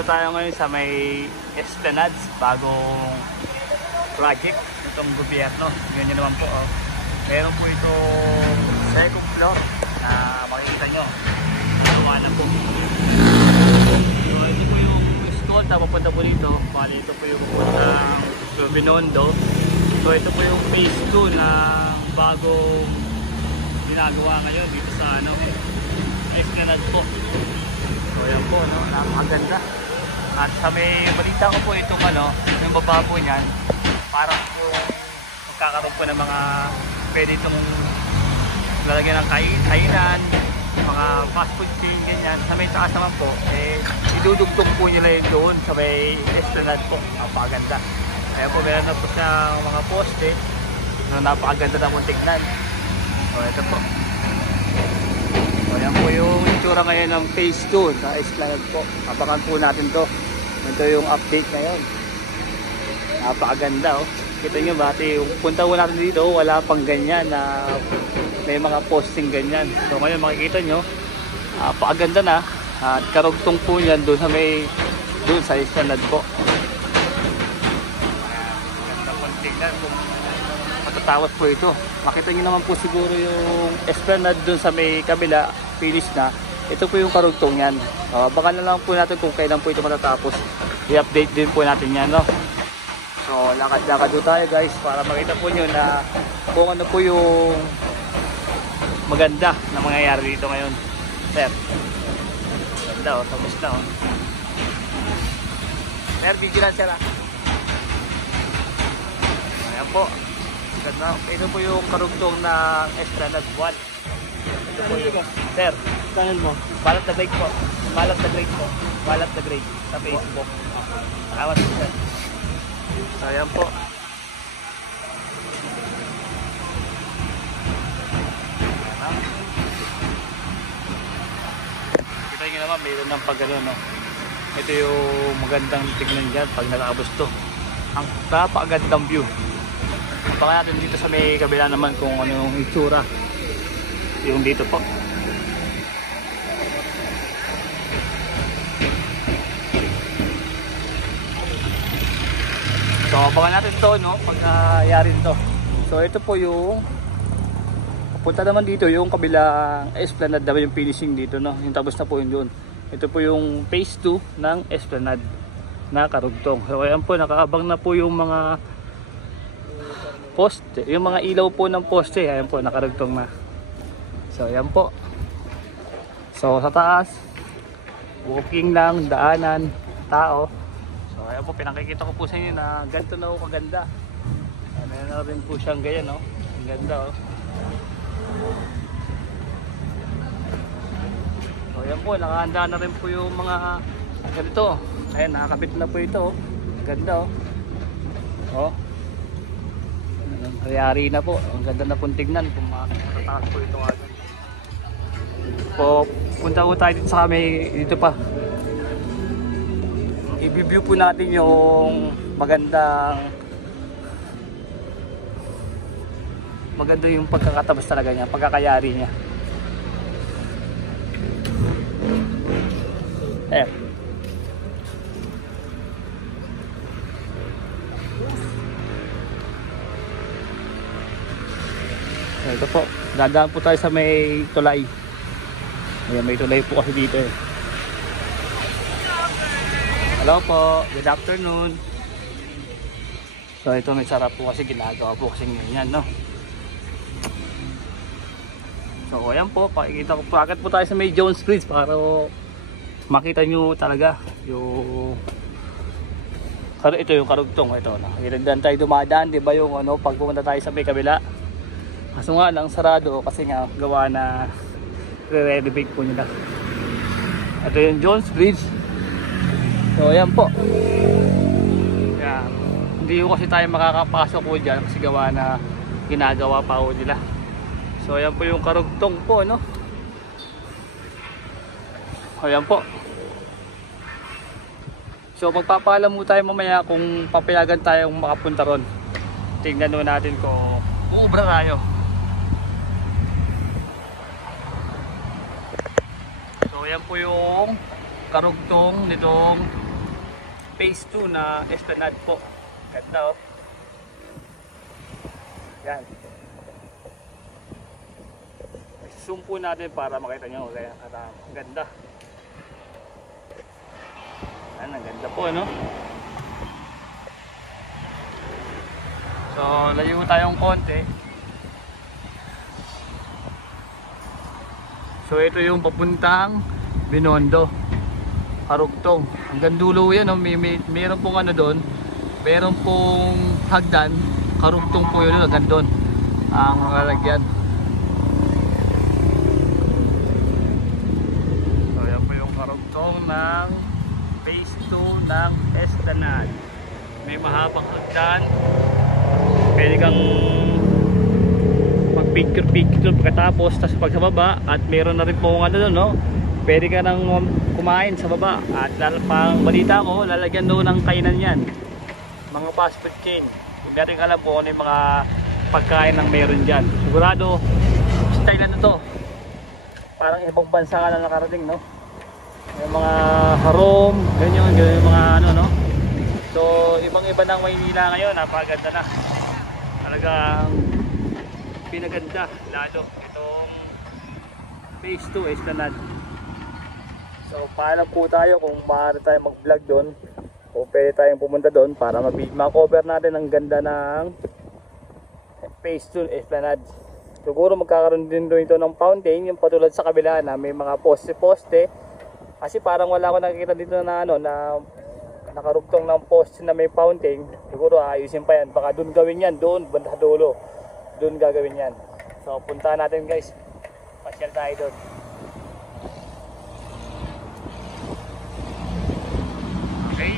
Nandito tayo ngayon sa may Esplanade, bagong project itong gobyerno. Ganyan naman po. Oh. Meron po ito second floor na makikita nyo. Gawa na po. So, ito po yung school na papunta po dito. Bali, ito po yung papunta Binondo. So, ito po yung phase 2 na bagong ginagawa ngayon dito sa Esplanade po. So yan po, no? Napakaganda. At sa may balita ko po itong yung baba po niyan, parang po magkakaroon po ng mga pwede itong lalagyan ng kainan, mga fast food chain, ganyan. Sa may taas naman po, idudugtong po nila yun doon sa may Esplanade po. Napakaganda. Kaya po meron na po siyang mga poste na napakaganda na mong tignan. So ito po. So yan po yung itsura ngayon ng phase 2 sa Esplanade po. Abangan po natin to. Ito yung update ngayon. Napakaganda, oh. Kita nyo ba, yung punta po natin dito, wala pang ganyan na may mga posting ganyan. So ngayon makikita nyo, napakaganda na. At karugtong po yan doon sa Esplanade po. Ganda po tingnan kung matatawad po ito. Makita nyo naman po siguro yung Esplanade doon sa may kabila, finish na. Ito po yung karugtong yan. Baka na lang po natin kung kailan po ito matatapos. I-update din po natin yan, no? So, lakad-lakad po tayo guys para makita po nyo na kung ano po yung maganda na mangyayari dito ngayon. Sir, ganda, oh. Tapos na, oh. Sir, video lang, sir, ah. Ayan po. Ito po yung karugtong ng Esplanade 1. Ito po yung, sir, channel mo. Balat na Great po. Balat na Great po. Balat na Great sa Facebook. Salamat po, sir. So, ayan po. Kita nyo naman, mayroon ng pag-ano, no? Ito yung magandang tignan dyan pag nakaabos to. Ang napakagandang view. Baka natin dito sa may kabila naman kung ano yung itsura yung dito po. So abangan natin to, no, pag nangyari to. So ito po yung punta naman dito yung kabilang Esplanade naman yung finishing dito, no. Yung tapos na po yun doon. Ito po yung phase 2 ng Esplanade na karugtong. So ayan po, nakaabang na po yung mga poste, yung mga ilaw po ng poste, ayan po, nakarugtong na. So ayan po. So sa taas, walking lang, daanan, tao. So ayan po, pinakikita ko po sa inyo na ganito na po kaganda. Meron na rin po siyang ganyan, no? Ang ganda, oh. So ayan po, nakahanda na rin po yung mga ganito. Ayan, nakakabit na po ito, oh. Ang ganda, oh. Oh. Hayari na po. Ang ganda na pong tignan kung matataas po ito nga. Po, punta po tayo dito sa kami dito pa. I-review po natin yung maganda yung pagkakatabas talaga niya, pagkakayari niya. Ayan. Ito po, dadaan po tayo sa may tulay. Ayan, may tulay po kasi dito, eh. Hello po, good afternoon. So ito may sarap po kasi ginagawa po kasi ganyan, no. So ayan po, pakikita ko po agad po tayo sa may Jones Bridge para makita nyo talaga yung ito yung karugtong. Ito, nakikita tayo dumadaan, diba yung pag pumunta tayo sa may kabila. Kaso nga lang sarado kasi nga gawa na re-renovate po nila. Ito yung Jones Bridge. So ayan po. Ayan. Hindi ko kasi tayo makakapasok po dyan kasi gawa na ginagawa pa po nila. So ayan po yung karugtong po, no? Ayan po. So magpapaalam mo tayo mamaya kung papayagan tayong makapunta ron. Tingnan mo natin kung uubra tayo. So yan po yung karugtong nitong phase 2 na Esplanade po. Ganda oh. Yan. Zoom po natin para makita nyo. Kaya ang ganda. Yan, ang ganda po ano. So layo tayong konti. So ito yung papuntang Binondo, Karugtong. Hanggang dulo yan, no? Mayroon pong ano doon, mayroon pong hagdan, Karugtong po yun, hanggang doon ang lalagyan. So yan po yung Karugtong ng phase 2 ng Esplanade. May mahabang hagdan, pwede kang mag-picture pagkatapos, tapos pag sa baba, at meron na rin pong ano doon, no? Pwede ka nang kumain sa baba. At pang balita ko, lalagyan doon ng kainan yan, mga fast food chain. Hindi natin alam po ano yung mga pagkain ng meron dyan. Sigurado style na to, parang ibang bansa ka na nakarating, no? Yung mga harom, ganyan yung mga ano, no? So ibang iba ng Maynila ngayon, napakaganda na talagang pinaganda lalo itong phase 2 Esplanade. So paalam po tayo kung maaari tayo mag vlog doon, kung pwede tayong pumunta doon para ma-cover natin ang ganda ng phase 2 Esplanade. Siguro magkakaroon din doon ito ng fountain, yung patulad sa kabila na may mga poste-poste, kasi parang wala ko nakikita dito na ano na nakarugtong ng poste na may fountain. Siguro ayusin pa yan, baka doon gawin yan, doon banda dulo, doon gagawin yan. So puntahan natin guys, pasyal tayo doon. Okay,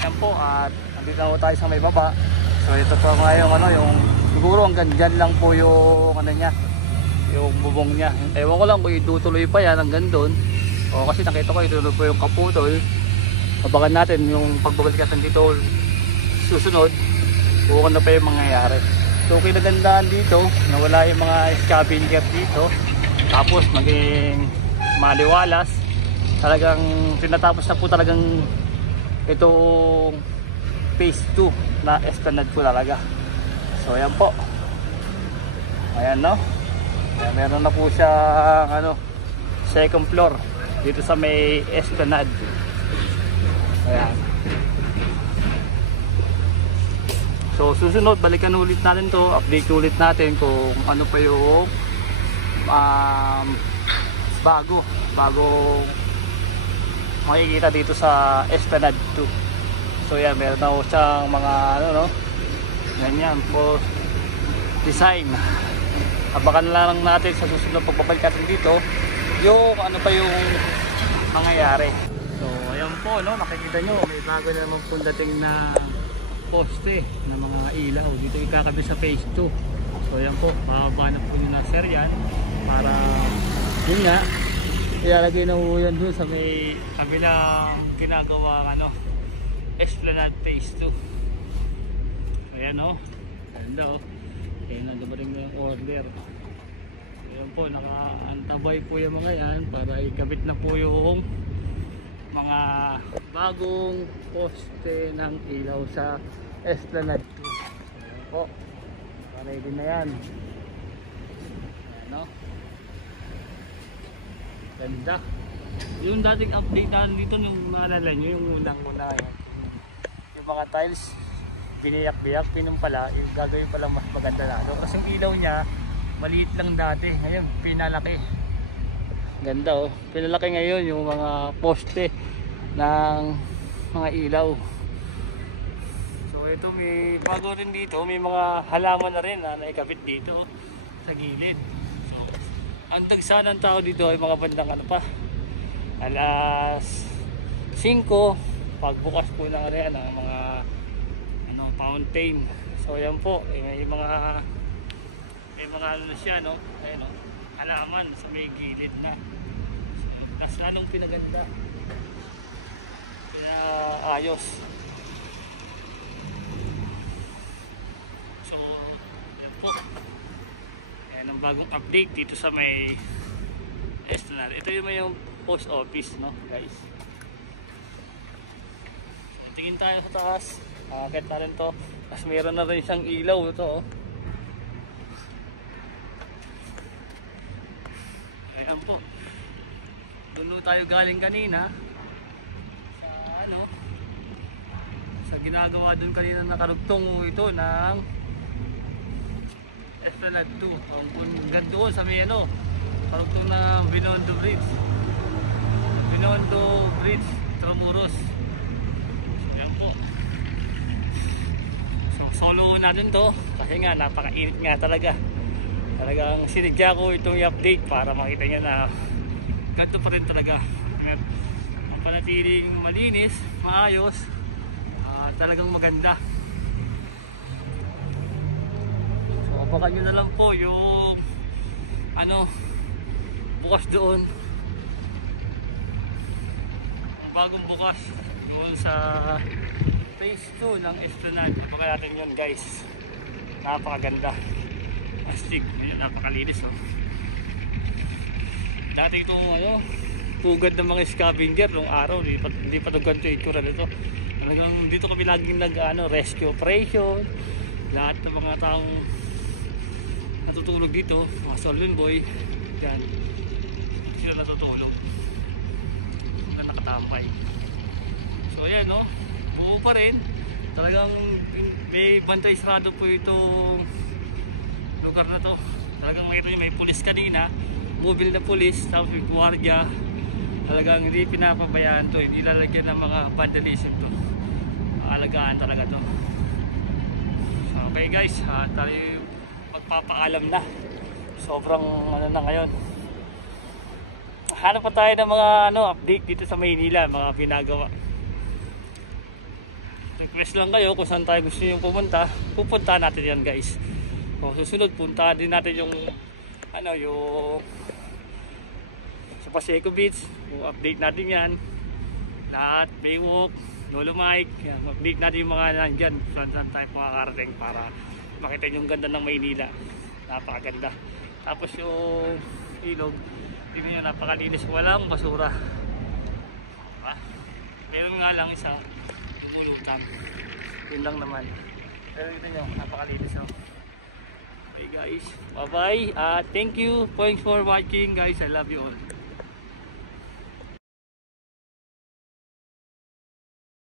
yan po, at nandito na po tayo sa may baba. So ito po nga yung ano, yung siguro hanggang dyan lang po yung ano niya, yung bubong niya. Ewan ko lang kung itutuloy pa yan hanggang doon, o kasi nakita ko itutuloy po yung kaputol. Abangan natin yung pagbabalik natin dito susunod kung ano pa yung mangyayari. So kinagandaan dito, nawala yung mga scavenger dito, tapos maging maliwalas. Talagang tinatapos na po talagang itong phase 2 na Esplanade po talaga. So ayan po, ayan no, ayan, meron na po siya ano, second floor dito sa may Esplanade. Ayan. So susunod, balikan ulit natin to, update ulit natin kung ano pa yung bago makikita dito sa Esplanade 2. So yan, meron na po siyang mga ano, no, ganyan po design. Abakan lang natin sa susunod pagbabalik natin dito yung ano pa yung mangyayari. So ayan po, no, makikita nyo may bago na naman po dating na poste na mga ilaw dito ikakabit sa phase 2. So ayan po, makakaba na po nyo na sir yan, para yun nga ilalagay na po yan doon sa may kabilang ginagawa ano, Esplanade phase 2. So ayan o, ganda o, ayan na dumating na yung order. Ayan po, nakaantabay po yung mga yan para ikabit na po yung mga bagong poste ng ilaw sa Esplanade 2. Ayan po, ready na yan. Ayan o, ganda. Yung dating updatean dito, yung naalala nyo, yung unang-una yung mga tiles biniyak-biyak, pinumpala, yung gagawin pala mas maganda na ano, kasi yung ilaw niya maliit lang dati, ngayon pinalaki. Ganda oh, pinalaki ngayon yung mga poste ng mga ilaw. So ito, may bago rin dito, may mga halaman na rin na naikabit dito sa gilid. So ang dagsa ng tao dito ay mga bandang ano pa, alas 5 pagbukas po ng ano yan, ang mga ano, fountain. So yan po, may mga ano na siya, no? Ayun, no? Halaman sa may gilid na. So, tas lalong pinaganda, ayos. So yan po, yan ang bagong update dito sa may Esplanade. Ito yung post office, no guys. Tingin tayo sa taas. Akit na rin to. Tapos meron na rin siyang ilaw ito, oh. Ayan po. Doon tayo galing kanina sa ano, sa ginagawa doon kanina, nakarugtong ito ng Esplanade 2. Hanggang doon sa may ano, karugtong ng Binondo Bridge. Binondo Bridge, Tramuros. Ayan po. So solo natin to kasi nga napakainit nga talaga. Talagang sinigya ko itong i-update para makita nyo na ganito pa rin talaga. Ang panatiling malinis, maayos, talagang maganda. So baka nyo na lang po yung ano, bukas doon, bagong bukas doon sa phase 2 ng Esplanade. Baka natin yun guys, napakaganda. Astig, napakalinis, no? Dati itong ano, pugad ng mga scavenger nung araw, hindi pa ito ganito yung itsura nito. Talagang dito kami laging rescue operation. Lahat ng mga taong natutulog dito, mga Solon Boy, yan, sila natutulog na nakatambay. So yan, no, buo pa rin. Talagang may bantay sarado po itong lugar na to. Talagang may pulis kanina, mobile na pulis, tapos may guardia. Talagang hindi pinapabayaan to, hindi lalagyan ng mga vandalism to. Alagaan talaga to. So, okay guys, tayo magpapaalam na. Sobrang ano na ngayon. Hanap pa tayo ng mga update dito sa Maynila, mga pinagawa. Request lang kayo kung saan tayo gusto yung pupunta. Pupunta natin yan guys. So, susunod punta din natin yung yung sa Paseco Beach. Update natin yan. Lahat, Baywalk, Dolomite, yan, update natin yung mga nandyan, saan tayo makakarating para makita yung ganda ng Maynila. Napakaganda. Tapos yung ilog, tingnan nyo, napakalinis, walang basura. Diba? Pero nga lang isa, lumulutang. Yun lang naman. Pero ito nyo, napakalinis. Okay guys, bye bye. Thank you, thanks for watching guys. I love you all.